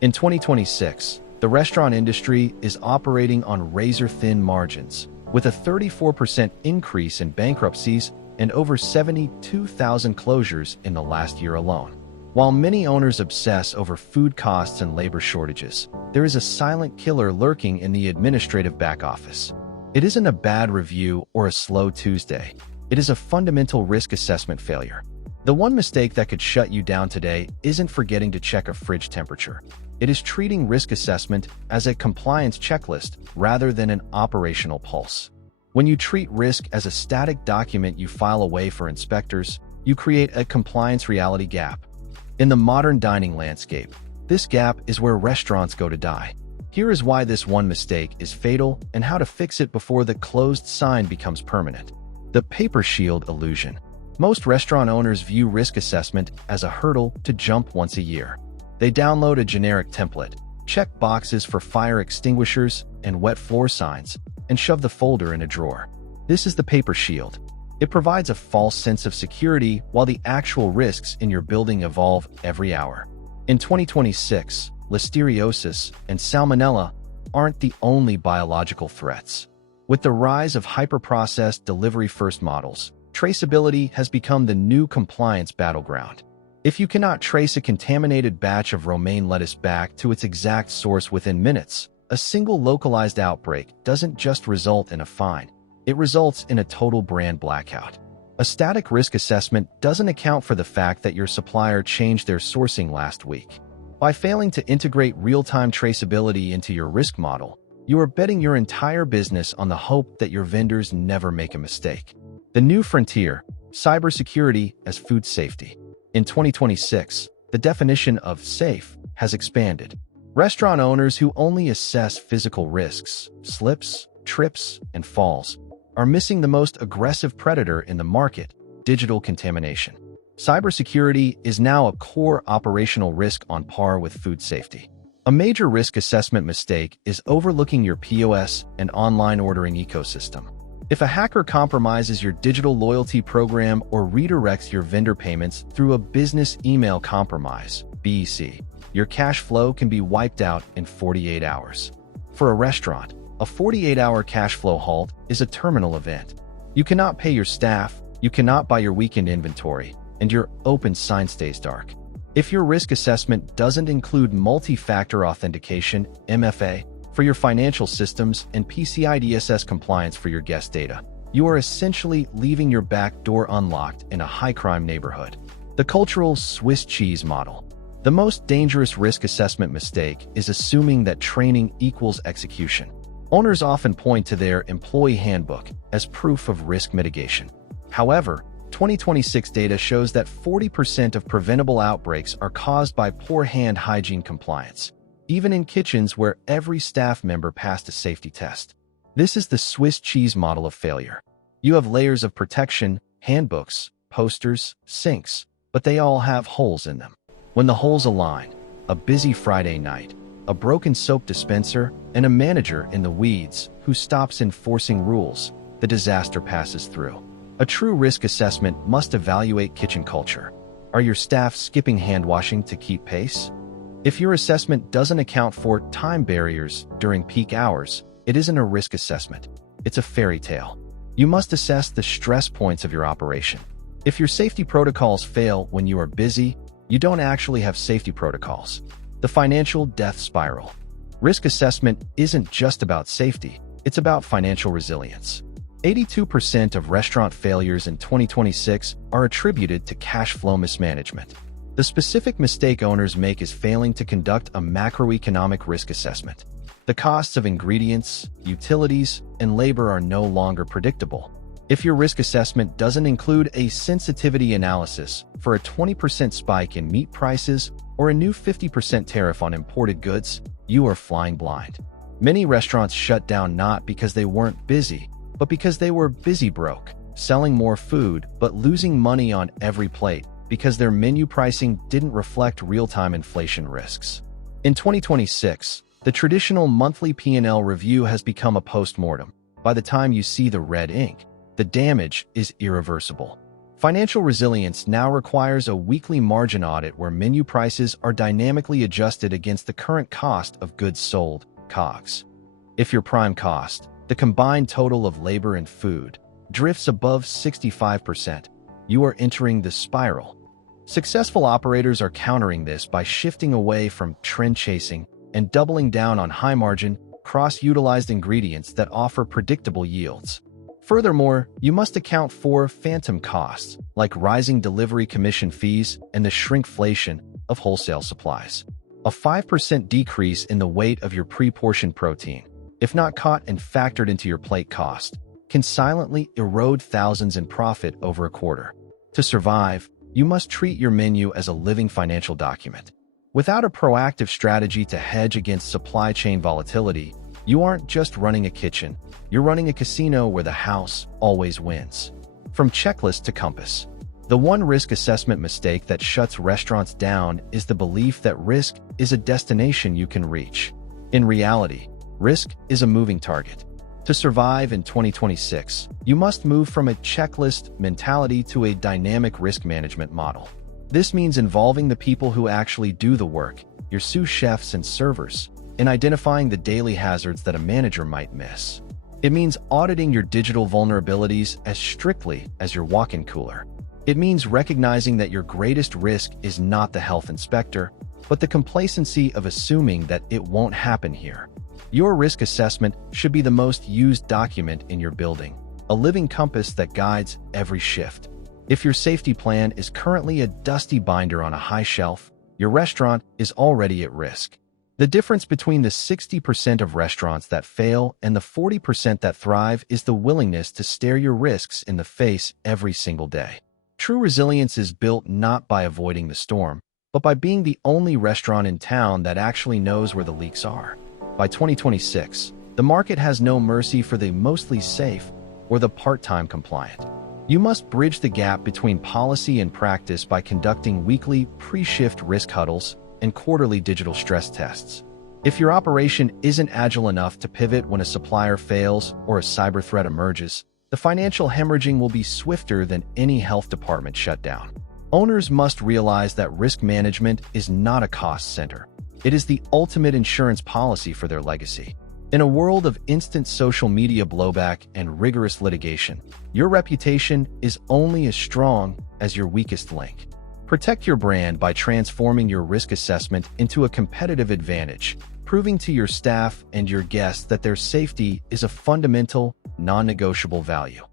In 2026, the restaurant industry is operating on razor-thin margins, with a 34% increase in bankruptcies and over 72,000 closures in the last year alone. While many owners obsess over food costs and labor shortages, there is a silent killer lurking in the administrative back office. It isn't a bad review or a slow Tuesday. It is a fundamental risk assessment failure. The one mistake that could shut you down today isn't forgetting to check a fridge temperature. It is treating risk assessment as a compliance checklist rather than an operational pulse. When you treat risk as a static document you file away for inspectors, you create a compliance reality gap. In the modern dining landscape, this gap is where restaurants go to die. Here is why this one mistake is fatal and how to fix it before the closed sign becomes permanent. The paper shield illusion. Most restaurant owners view risk assessment as a hurdle to jump once a year. They download a generic template, check boxes for fire extinguishers and wet floor signs, and shove the folder in a drawer. This is the paper shield. It provides a false sense of security while the actual risks in your building evolve every hour. In 2026, listeriosis and salmonella aren't the only biological threats. With the rise of hyper-processed delivery-first models, traceability has become the new compliance battleground. If you cannot trace a contaminated batch of romaine lettuce back to its exact source within minutes, a single localized outbreak doesn't just result in a fine. It results in a total brand blackout. A static risk assessment doesn't account for the fact that your supplier changed their sourcing last week. By failing to integrate real-time traceability into your risk model, you are betting your entire business on the hope that your vendors never make a mistake. The new frontier, cybersecurity as food safety. In 2026, the definition of safe has expanded. Restaurant owners who only assess physical risks, slips, trips, and falls, are missing the most aggressive predator in the market, digital contamination. Cybersecurity is now a core operational risk on par with food safety. A major risk assessment mistake is overlooking your POS and online ordering ecosystem. If a hacker compromises your digital loyalty program or redirects your vendor payments through a business email compromise, BEC, your cash flow can be wiped out in 48 hours. For a restaurant, a 48-hour cash flow halt is a terminal event. You cannot pay your staff, you cannot buy your weekend inventory, and your open sign stays dark. If your risk assessment doesn't include multi-factor authentication, MFA, for your financial systems and PCI DSS compliance for your guest data, you are essentially leaving your back door unlocked in a high-crime neighborhood. The cultural Swiss cheese model. The most dangerous risk assessment mistake is assuming that training equals execution. Owners often point to their employee handbook as proof of risk mitigation. However, 2026 data shows that 40% of preventable outbreaks are caused by poor hand hygiene compliance, even in kitchens where every staff member passed a safety test. This is the Swiss cheese model of failure. You have layers of protection, handbooks, posters, sinks, but they all have holes in them. When the holes align, a busy Friday night, a broken soap dispenser, and a manager in the weeds who stops enforcing rules, the disaster passes through. A true risk assessment must evaluate kitchen culture. Are your staff skipping hand washing to keep pace? If your assessment doesn't account for time barriers during peak hours, it isn't a risk assessment. It's a fairy tale. You must assess the stress points of your operation. If your safety protocols fail when you are busy, you don't actually have safety protocols. The financial death spiral. Risk assessment isn't just about safety, it's about financial resilience. 82% of restaurant failures in 2026 are attributed to cash flow mismanagement. The specific mistake owners make is failing to conduct a macroeconomic risk assessment. The costs of ingredients, utilities, and labor are no longer predictable. If your risk assessment doesn't include a sensitivity analysis for a 20% spike in meat prices or a new 50% tariff on imported goods, you are flying blind. Many restaurants shut down not because they weren't busy, but because they were busy broke, selling more food but losing money on every plate because their menu pricing didn't reflect real-time inflation risks. In 2026, the traditional monthly P&L review has become a post-mortem. By the time you see the red ink, the damage is irreversible. Financial resilience now requires a weekly margin audit where menu prices are dynamically adjusted against the current cost of goods sold, COGS. If your prime cost, the combined total of labor and food, drifts above 65%, you are entering the spiral. Successful operators are countering this by shifting away from trend chasing and doubling down on high-margin, cross-utilized ingredients that offer predictable yields. Furthermore, you must account for phantom costs, like rising delivery commission fees and the shrinkflation of wholesale supplies. A 5% decrease in the weight of your pre-portioned protein, if not caught and factored into your plate cost, can silently erode thousands in profit over a quarter. To survive, you must treat your menu as a living financial document. Without a proactive strategy to hedge against supply chain volatility, you aren't just running a kitchen, you're running a casino where the house always wins. From checklist to compass. The one risk assessment mistake that shuts restaurants down is the belief that risk is a destination you can reach. In reality, risk is a moving target. To survive in 2026, you must move from a checklist mentality to a dynamic risk management model. This means involving the people who actually do the work, your sous chefs and servers, in identifying the daily hazards that a manager might miss. It means auditing your digital vulnerabilities as strictly as your walk-in cooler. It means recognizing that your greatest risk is not the health inspector, but the complacency of assuming that it won't happen here. Your risk assessment should be the most used document in your building, a living compass that guides every shift. If your safety plan is currently a dusty binder on a high shelf, your restaurant is already at risk. The difference between the 60% of restaurants that fail and the 40% that thrive is the willingness to stare your risks in the face every single day. True resilience is built not by avoiding the storm, but by being the only restaurant in town that actually knows where the leaks are. By 2026, the market has no mercy for the mostly safe or the part-time compliant. You must bridge the gap between policy and practice by conducting weekly pre-shift risk huddles and quarterly digital stress tests. If your operation isn't agile enough to pivot when a supplier fails or a cyber threat emerges, the financial hemorrhaging will be swifter than any health department shutdown. Owners must realize that risk management is not a cost center. It is the ultimate insurance policy for their legacy. In a world of instant social media blowback and rigorous litigation, your reputation is only as strong as your weakest link. Protect your brand by transforming your risk assessment into a competitive advantage, proving to your staff and your guests that their safety is a fundamental, non-negotiable value.